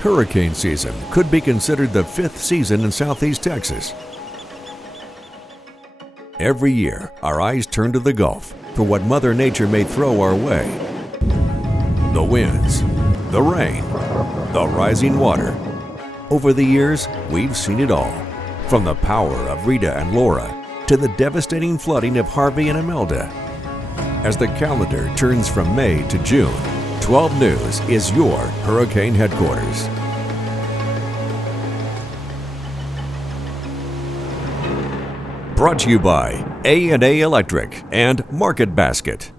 Hurricane season could be considered the 5th season in Southeast Texas. Every year, our eyes turn to the Gulf for what Mother Nature may throw our way. The winds, the rain, the rising water. Over the years, we've seen it all, from the power of Rita and Laura to the devastating flooding of Harvey and Imelda. As the calendar turns from May to June, 12 News is your hurricane headquarters. Brought to you by A&A Electric and Market Basket.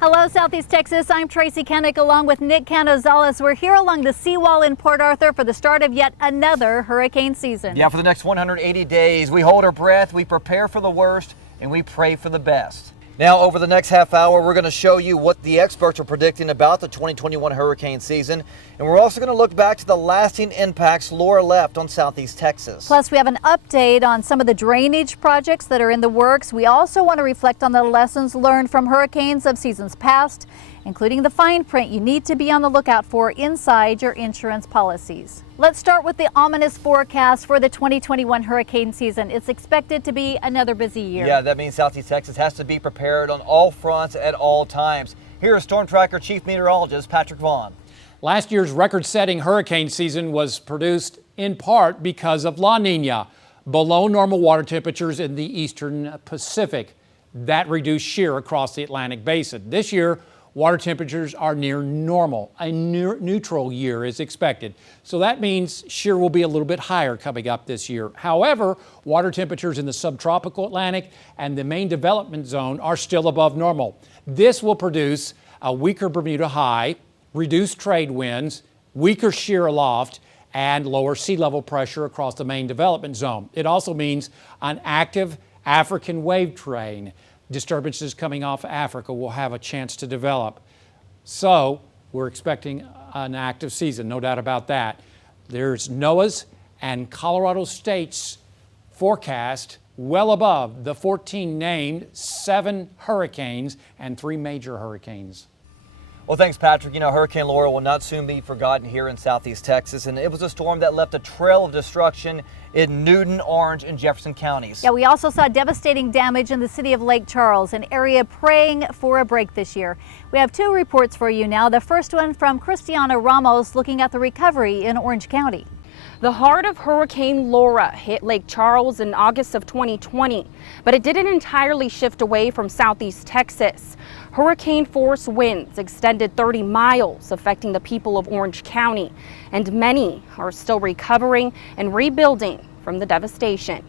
Hello, Southeast Texas. I'm Tracy Kennick along with Nick Canizales. We're here along the seawall in Port Arthur for the start of yet another hurricane season. Yeah, for the next 180 days, we hold our breath, we prepare for the worst, and we pray for the best. Now, over the next half hour, we're going to show you what the experts are predicting about the 2021 hurricane season. And we're also going to look back to the lasting impacts Laura left on Southeast Texas. Plus, we have an update on some of the drainage projects that are in the works. We also want to reflect on the lessons learned from hurricanes of seasons past, including the fine print you need to be on the lookout for inside your insurance policies. Let's start with the ominous forecast for the 2021 hurricane season. It's expected to be another busy year. Yeah, that means Southeast Texas has to be prepared on all fronts at all times. Here is Storm Tracker Chief Meteorologist Patrick Vaughn. Last year's record-setting hurricane season was produced in part because of La Nina, below normal water temperatures in the eastern Pacific. That reduced shear across the Atlantic basin. This year, water temperatures are near normal. A neutral year is expected. So that means shear will be a little bit higher coming up this year. However, water temperatures in the subtropical Atlantic and the main development zone are still above normal. This will produce a weaker Bermuda high, reduced trade winds, weaker shear aloft, and lower sea level pressure across the main development zone. It also means an active African wave train. Disturbances coming off Africa will have a chance to develop. So we're expecting an active season, no doubt about that. There's NOAA's and Colorado State's forecast well above the 14 named 7 hurricanes and 3 major hurricanes. Well, thanks, Patrick. You know, Hurricane Laura will not soon be forgotten here in Southeast Texas, and it was a storm that left a trail of destruction in Newton, Orange, and Jefferson counties. Yeah, we also saw devastating damage in the city of Lake Charles, an area praying for a break this year. We have 2 reports for you now. The first one from Cristiana Ramos looking at the recovery in Orange County. The heart of Hurricane Laura hit Lake Charles in August of 2020, but it didn't entirely shift away from Southeast Texas. Hurricane force winds extended 30 miles, affecting the people of Orange County, and many are still recovering and rebuilding from the devastation.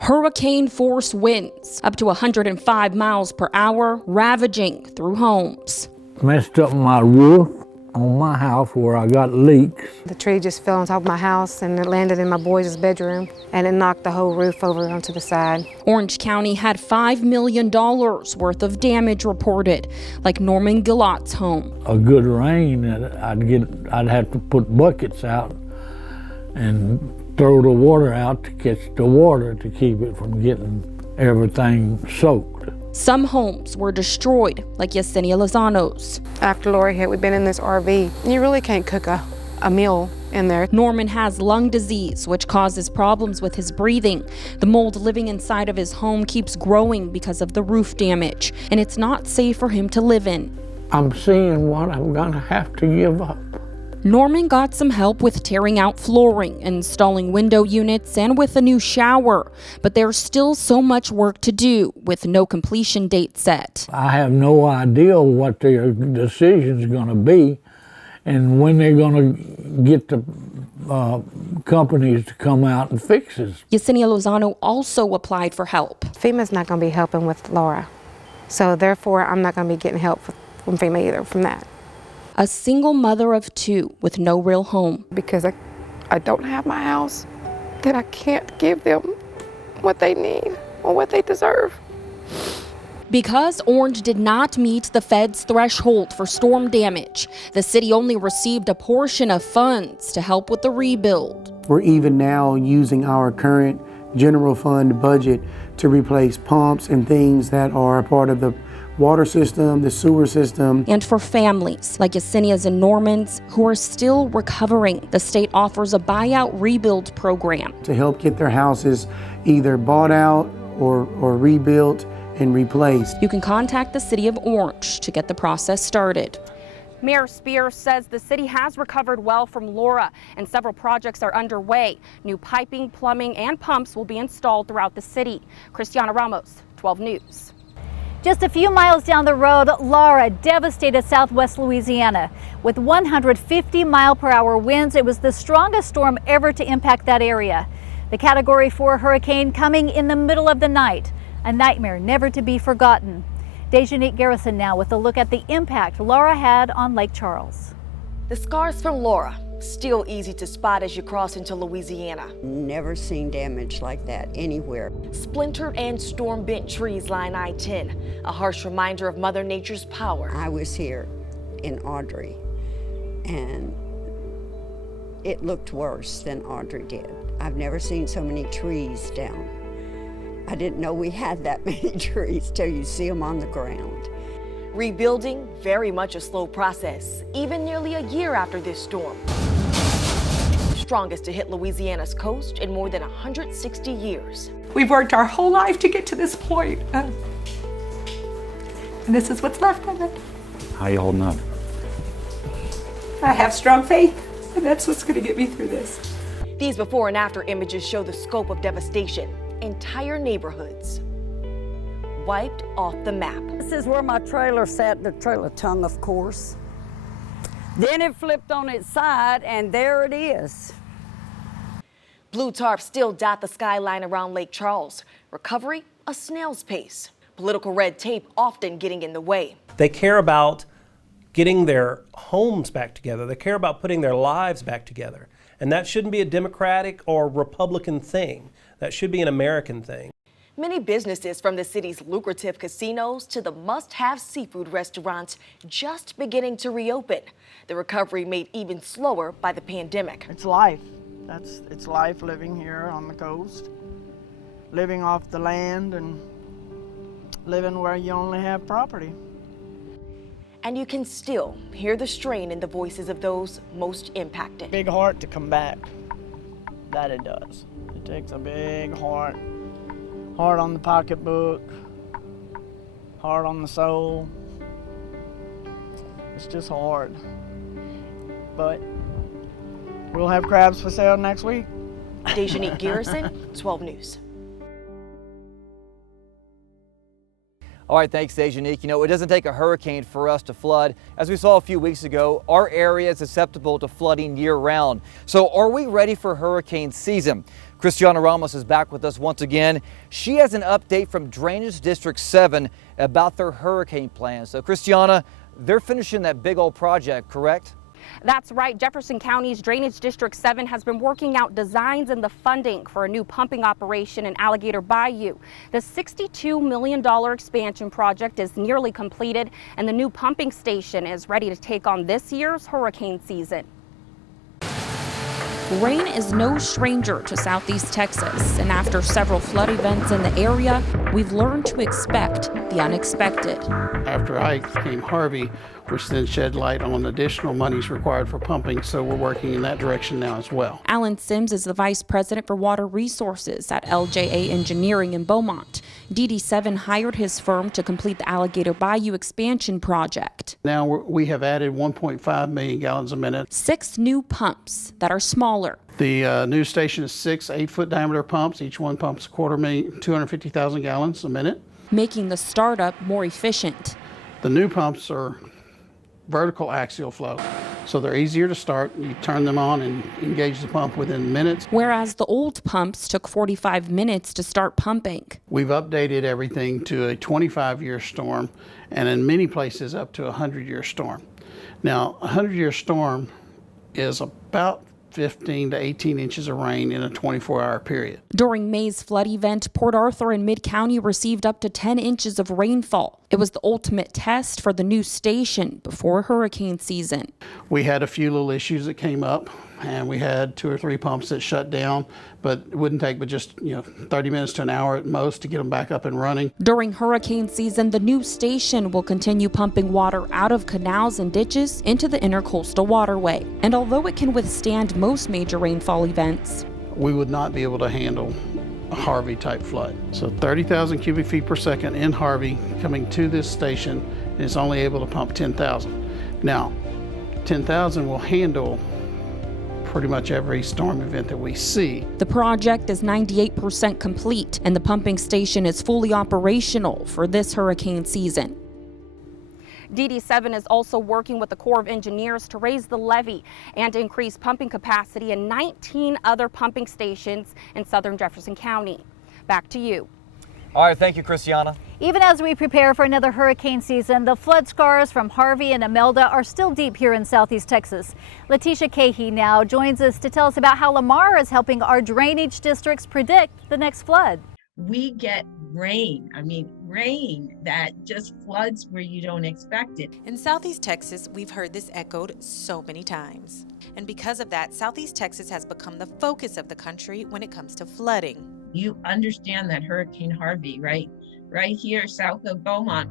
Hurricane force winds up to 105 miles per hour, ravaging through homes. Messed up my roof on my house where I got leaks. The tree just fell on top of my house and it landed in my boys' bedroom and it knocked the whole roof over onto the side. Orange County had $5 million worth of damage reported, like Norman Gillott's home. A good rain, I'd have to put buckets out and throw the water out to catch the water to keep it from getting everything soaked. Some homes were destroyed, like Yesenia Lozano's. After Lori hit, we've been in this RV. You really can't cook a meal in there. Norman has lung disease, which causes problems with his breathing. The mold living inside of his home keeps growing because of the roof damage, and it's not safe for him to live in. I'm seeing what I'm gonna have to give up. Norman got some help with tearing out flooring, installing window units, and with a new shower. But there's still so much work to do, with no completion date set. I have no idea what their decision's gonna be and when they're gonna get the companies to come out and fix it. Yesenia Lozano also applied for help. FEMA's not gonna be helping with Laura. So therefore, I'm not gonna be getting help from FEMA either from that. A single mother of 2 with no real home. Because I don't have my house, that I can't give them what they need or what they deserve. Because Orange did not meet the Fed's threshold for storm damage, the city only received a portion of funds to help with the rebuild. We're even now using our current general fund budget to replace pumps and things that are a part of the water system, the sewer system. And for families like Yesenia's and Norman's who are still recovering, the state offers a buyout rebuild program To help get their houses either bought out or rebuilt and replaced. You can contact the City of Orange to get the process started. Mayor Spears says the city has recovered well from Laura and several projects are underway. New piping, plumbing, and pumps will be installed throughout the city. Cristiana Ramos, 12 News. Just a few miles down the road, Laura devastated southwest Louisiana. With 150-mile-per-hour winds, it was the strongest storm ever to impact that area. The Category 4 hurricane coming in the middle of the night. A nightmare never to be forgotten. Dejanique Garrison now with a look at the impact Laura had on Lake Charles. The scars from Laura, still easy to spot as you cross into Louisiana. Never seen damage like that anywhere. Splintered and storm-bent trees line I-10, a harsh reminder of Mother Nature's power. I was here in Audrey, and it looked worse than Audrey did. I've never seen so many trees down. I didn't know we had that many trees till you see them on the ground. Rebuilding, very much a slow process, even nearly a year after this storm. Strongest to hit Louisiana's coast in more than 160 years. We've worked our whole life to get to this point, and this is what's left of it. How you holding up? I have strong faith, and that's what's going to get me through this. These before and after images show the scope of devastation. Entire neighborhoods wiped off the map. This is where my trailer sat, the trailer tongue, of course. Then it flipped on its side, and there it is. Blue tarps still dot the skyline around Lake Charles. Recovery, a snail's pace. Political red tape often getting in the way. They care about getting their homes back together. They care about putting their lives back together. And that shouldn't be a Democratic or Republican thing. That should be an American thing. Many businesses, from the city's lucrative casinos to the must-have seafood restaurants, just beginning to reopen. The recovery made even slower by the pandemic. It's life. It's life living here on the coast, living off the land and living where you only have property. And you can still hear the strain in the voices of those most impacted. Big heart to come back. That it does. It takes a big heart. Heart on the pocketbook. Heart on the soul. It's just hard. But we'll have crabs for sale next week. Dejanique Garrison, 12 News. All right, thanks, Dejanique. You know, it doesn't take a hurricane for us to flood. As we saw a few weeks ago, our area is susceptible to flooding year-round. So are we ready for hurricane season? Cristiana Ramos is back with us once again. She has an update from Drainage District 7 about their hurricane plans. So, Cristiana, they're finishing that big old project, correct? That's right. Jefferson County's Drainage District 7 has been working out designs and the funding for a new pumping operation in Alligator Bayou. The $62 million expansion project is nearly completed, and the new pumping station is ready to take on this year's hurricane season. Rain is no stranger to Southeast Texas, and after several flood events in the area, we've learned to expect the unexpected. After Ike came Harvey, which then shed light on additional monies required for pumping, so we're working in that direction now as well. Alan Sims is the Vice President for Water Resources at LJA Engineering in Beaumont. DD7 hired his firm to complete the Alligator Bayou expansion project. Now we have added 1.5 million gallons a minute. 6 new pumps that are smaller. The new station is 6 8-foot diameter pumps. Each one pumps 250,000 gallons a minute. Making the startup more efficient. The new pumps are vertical axial flow, so they're easier to start. You turn them on and engage the pump within minutes. Whereas the old pumps took 45 minutes to start pumping. We've updated everything to a 25-year storm, and in many places up to a 100-year storm. Now, a 100-year storm is about 15 to 18 inches of rain in a 24-hour period. During May's flood event, Port Arthur and Mid-County received up to 10 inches of rainfall. It was the ultimate test for the new station before hurricane season. We had a few little issues that came up. and we had 2 or 3 pumps that shut down, but it wouldn't take but just 30 minutes to an hour at most to get them back up and running. During hurricane season, the new station will continue pumping water out of canals and ditches into the intercoastal waterway. And although it can withstand most major rainfall events, we would not be able to handle a Harvey type flood. So 30,000 cubic feet per second in Harvey coming to this station, and it's only able to pump 10,000. Now, 10,000 will handle pretty much every storm event that we see. the project is 98% complete and the pumping station is fully operational for this hurricane season. DD7 is also working with the Corps of Engineers to raise the levee and increase pumping capacity in 19 other pumping stations in southern Jefferson County. Back to you. All right, thank you, Christiana. Even as we prepare for another hurricane season, the flood scars from Harvey and Imelda are still deep here in southeast Texas. Letitia Cahey now joins us to tell us about how Lamar is helping our drainage districts predict the next flood. We get rain that just floods where you don't expect it. In Southeast Texas, we've heard this echoed so many times. And because of that, Southeast Texas has become the focus of the country when it comes to flooding. You understand that Hurricane Harvey, right here south of Beaumont,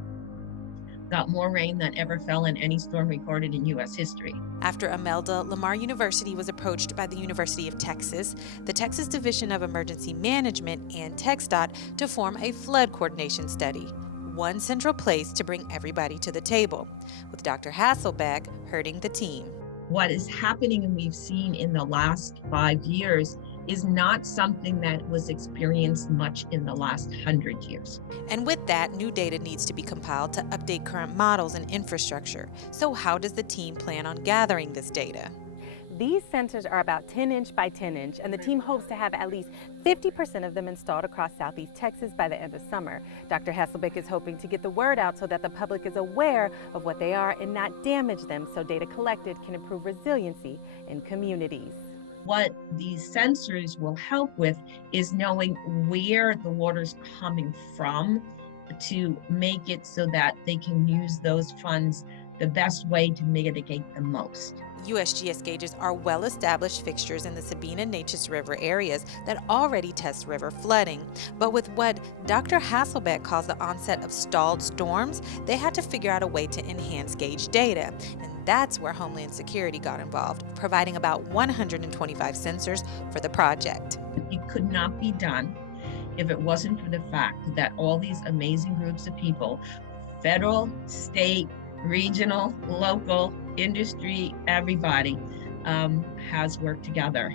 got more rain than ever fell in any storm recorded in U.S. history. After Imelda, Lamar University was approached by the University of Texas, the Texas Division of Emergency Management, and TxDOT to form a flood coordination study. One central place to bring everybody to the table, with Dr. Hasselbeck herding the team. What is happening and we've seen in the last 5 years is not something that was experienced much in the last 100 years. And with that, new data needs to be compiled to update current models and infrastructure. So how does the team plan on gathering this data? These sensors are about 10 inch by 10 inch, and the team hopes to have at least 50% of them installed across southeast Texas by the end of summer. Dr. Hasselbeck is hoping to get the word out so that the public is aware of what they are and not damage them, so data collected can improve resiliency in communities. What these sensors will help with is knowing where the water's coming from to make it so that they can use those funds the best way to mitigate the most. USGS gauges are well-established fixtures in the Sabina-Neches River areas that already test river flooding. But with what Dr. Hasselbeck calls the onset of stalled storms, they had to figure out a way to enhance gauge data. And that's where Homeland Security got involved, providing about 125 sensors for the project. It could not be done if it wasn't for the fact that all these amazing groups of people, federal, state, regional, local, industry, everybody has worked together,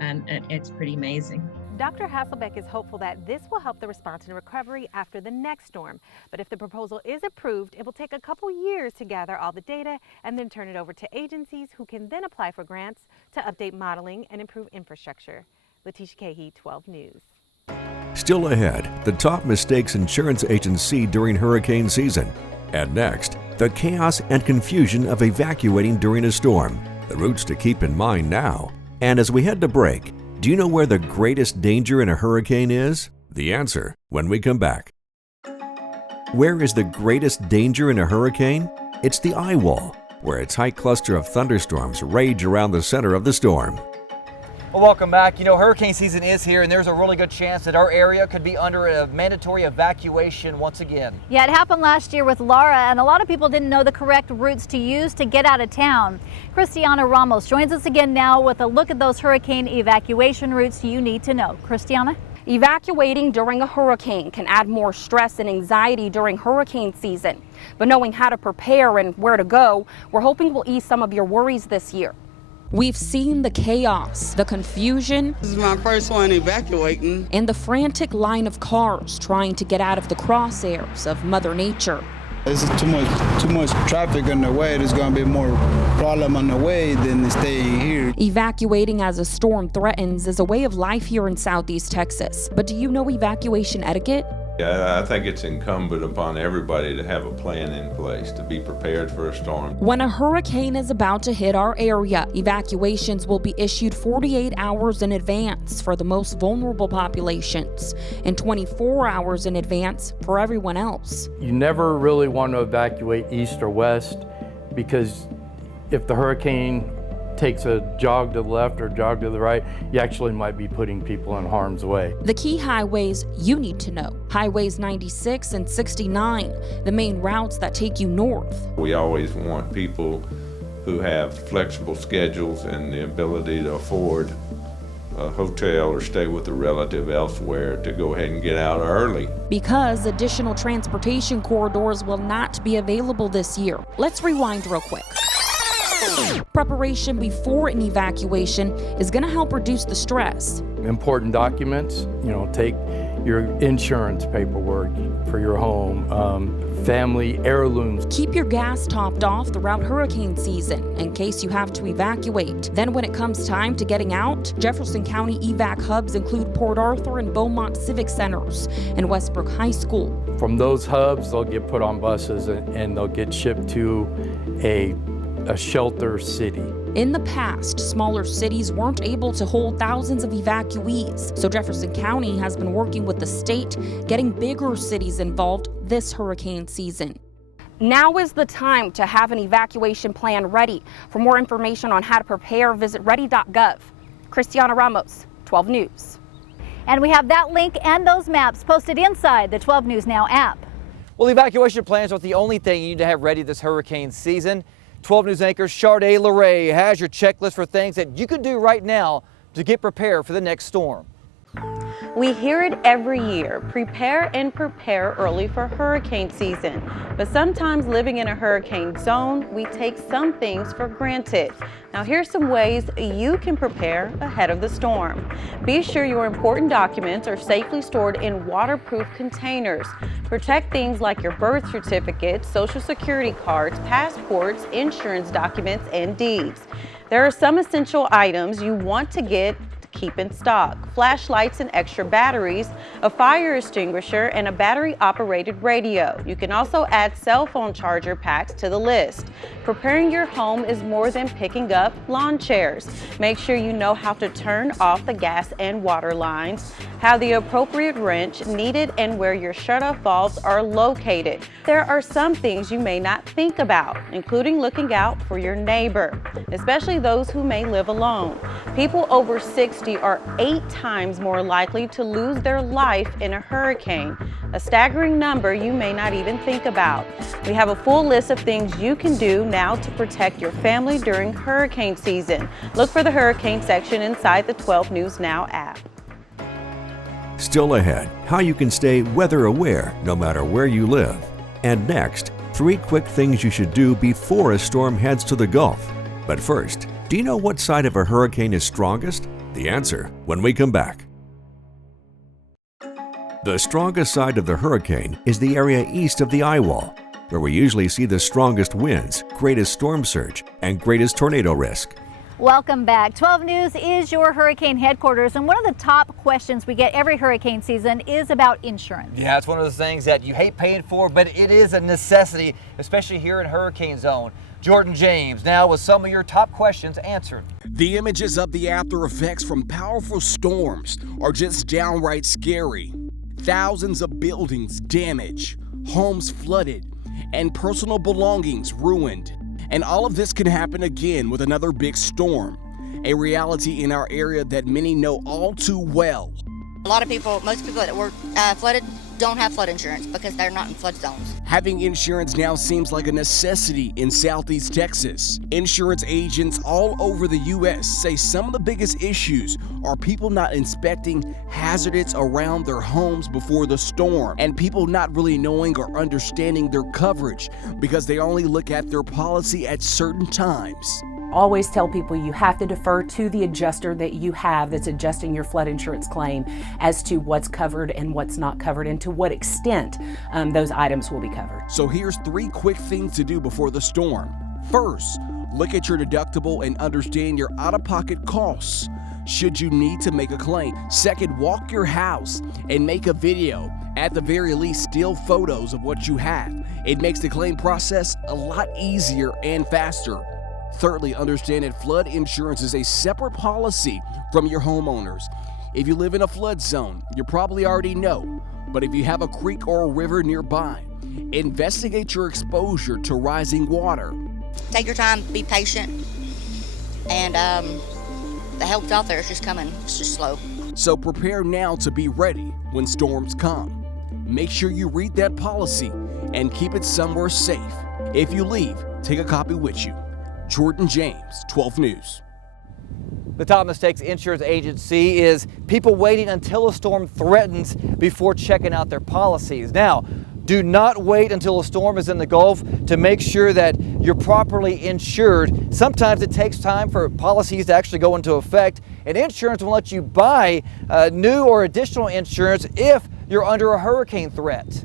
and it's pretty amazing. Dr. Hasselbeck is hopeful that this will help the response and recovery after the next storm. But if the proposal is approved, it will take a couple years to gather all the data and then turn it over to agencies who can then apply for grants to update modeling and improve infrastructure. Letitia Cahey, 12 News. Still ahead, the top mistakes insurance agents see during hurricane season. And next, the chaos and confusion of evacuating during a storm, the routes to keep in mind now. And as we head to break, do you know where the greatest danger in a hurricane is? The answer when we come back. Where is the greatest danger in a hurricane? It's the eye wall, where a tight cluster of thunderstorms rage around the center of the storm. Well, welcome back. You know, hurricane season is here, and there's a really good chance that our area could be under a mandatory evacuation once again. Yeah, it happened last year with Laura, and a lot of people didn't know the correct routes to use to get out of town. Christiana Ramos joins us again now with a look at those hurricane evacuation routes you need to know. Christiana? Evacuating during a hurricane can add more stress and anxiety during hurricane season. But knowing how to prepare and where to go, we're hoping will ease some of your worries this year. We've seen the chaos, the confusion. This is my first one evacuating. And the frantic line of cars trying to get out of the crosshairs of Mother Nature. This is too much traffic on the way. There's going to be more problem on the way than staying here. Evacuating as a storm threatens is a way of life here in Southeast Texas. But do you know evacuation etiquette? Yeah, I think it's incumbent upon everybody to have a plan in place to be prepared for a storm. When a hurricane is about to hit our area, evacuations will be issued 48 hours in advance for the most vulnerable populations and 24 hours in advance for everyone else. You never really want to evacuate east or west because if the hurricane takes a jog to the left or jog to the right, you actually might be putting people in harm's way. The key highways you need to know: Highways 96 and 69, the main routes that take you north. We always want people who have flexible schedules and the ability to afford a hotel or stay with a relative elsewhere to go ahead and get out early. Because additional transportation corridors will not be available this year. Let's rewind real quick. Preparation before an evacuation is going to help reduce the stress. Important documents, take your insurance paperwork for your home, family heirlooms. Keep your gas topped off throughout hurricane season in case you have to evacuate. Then when it comes time to getting out, Jefferson County evac hubs include Port Arthur and Beaumont Civic Centers and Westbrook High School. From those hubs, they'll get put on buses and they'll get shipped to a shelter city. In the past, smaller cities weren't able to hold thousands of evacuees, so Jefferson County has been working with the state, getting bigger cities involved this hurricane season. Now is the time to have an evacuation plan ready. For more information on how to prepare, visit ready.gov. Cristiana Ramos, 12 News. And we have that link and those maps posted inside the 12 News Now app. Well, evacuation plans aren't the only thing you need to have ready this hurricane season. 12 News anchor Sharday LeRae has your checklist for things that you can do right now to get prepared for the next storm. We hear it every year: prepare and prepare early for hurricane season. But sometimes living in a hurricane zone, we take some things for granted. Now here's some ways you can prepare ahead of the storm. Be sure your important documents are safely stored in waterproof containers. Protect things like your birth certificates, social security cards, passports, insurance documents, and deeds. There are some essential items you want to keep in stock: flashlights and extra batteries, a fire extinguisher, and a battery-operated radio. You can also add cell phone charger packs to the list. Preparing your home is more than picking up lawn chairs. Make sure you know how to turn off the gas and water lines, have the appropriate wrench needed, and where your shut-off valves are located. There are some things you may not think about, including looking out for your neighbor, especially those who may live alone. People over 60 are 8 times more likely to lose their life in a hurricane, a staggering number you may not even think about. We have a full list of things you can do now to protect your family during hurricane season. Look for the hurricane section inside the 12 News Now app. Still ahead, how you can stay weather aware no matter where you live. And next, 3 quick things you should do before a storm heads to the Gulf. But first, do you know what side of a hurricane is strongest? The answer when we come back. The strongest side of the hurricane is the area east of the eye wall, where we usually see the strongest winds, greatest storm surge, and greatest tornado risk. Welcome back. 12 News is your hurricane headquarters, and one of the top questions we get every hurricane season is about insurance. Yeah, it's one of those things that you hate paying for, but it is a necessity, especially here in hurricane zone. Jordan James now with some of your top questions answered. The images of the after effects from powerful storms are just downright scary. Thousands of buildings damaged, homes flooded, and personal belongings ruined. And all of this can happen again with another big storm, a reality in our area that many know all too well. A lot of people, most people that were flooded, don't have flood insurance because they're not in flood zones. Having insurance now seems like a necessity in Southeast Texas. Insurance agents all over the U.S. say some of the biggest issues are people not inspecting hazards around their homes before the storm, and people not really knowing or understanding their coverage because they only look at their policy at certain times. Always tell people you have to defer to the adjuster that you have that's adjusting your flood insurance claim as to what's covered and what's not covered and to what extent those items will be covered. So here's 3 quick things to do before the storm. First, look at your deductible and understand your out-of-pocket costs should you need to make a claim. Second, walk your house and make a video. At the very least, still photos of what you have. It makes the claim process a lot easier and faster. Thirdly, understand that flood insurance is a separate policy from your homeowners. If you live in a flood zone, you probably already know, but if you have a creek or a river nearby, investigate your exposure to rising water. Take your time, be patient, and the help's out there. It's just coming. It's just slow. So prepare now to be ready when storms come. Make sure you read that policy and keep it somewhere safe. If you leave, take a copy with you. Jordan James, 12 News. The top mistakes insurance agents see is people waiting until a storm threatens before checking out their policies. Now, do not wait until a storm is in the Gulf to make sure that you're properly insured. Sometimes it takes time for policies to actually go into effect, and insurance will let you buy new or additional insurance if you're under a hurricane threat.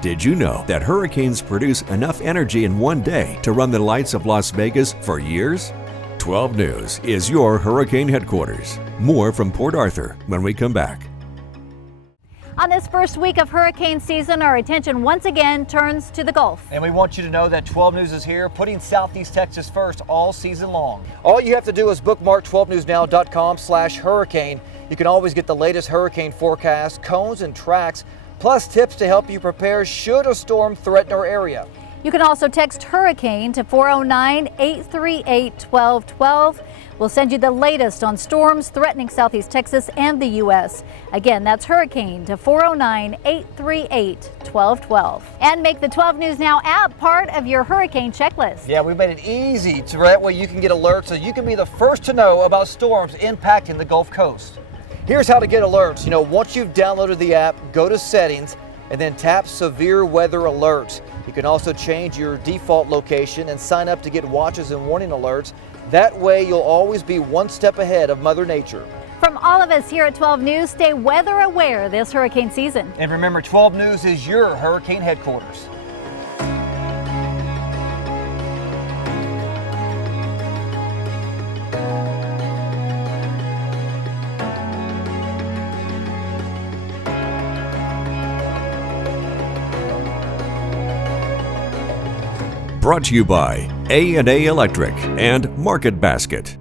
Did you know that hurricanes produce enough energy in one day to run the lights of Las Vegas for years? 12 News is your hurricane headquarters. More from Port Arthur when we come back. On this first week of hurricane season, our attention once again turns to the Gulf. And we want you to know that 12 News is here, putting Southeast Texas first all season long. All you have to do is bookmark 12newsnow.com/hurricane. You can always get the latest hurricane forecast, cones and tracks, plus tips to help you prepare should a storm threaten our area. You can also text Hurricane to 409-838-1212. We'll send you the latest on storms threatening Southeast Texas and the U.S. Again, that's Hurricane to 409-838-1212. And make the 12 News Now app part of your hurricane checklist. Yeah, we made it easy to that way you can get alerts so you can be the first to know about storms impacting the Gulf Coast. Here's how to get alerts. Once you've downloaded the app, go to settings and then tap severe weather alerts. You can also change your default location and sign up to get watches and warning alerts. That way you'll always be one step ahead of Mother Nature. From all of us here at 12 News, stay weather aware this hurricane season. And remember, 12 News is your hurricane headquarters. Brought to you by A&A Electric and Market Basket.